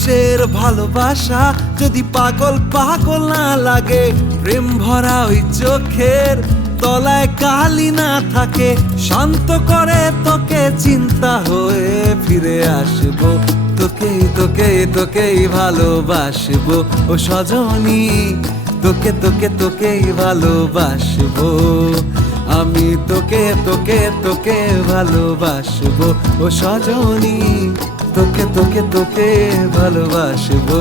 কিসের ভালোবাসা যদি পাগল পাগল না লাগে, প্রেম ভরা ওই চোখের তলায় কালি না থাকে। শান্ত করে তোকে চিন্তা হয়ে ফিরে আসবো, তোকেই তোকেই তোকেই ভালোবাসবো ও সজনী, তোকে তোকে তোকেই ভালোবাসবো আমি, তোকে তোকে তোকে ভালোবাসবো ও সজনী, তোকে তোকে তোকে ভালোবাসবো।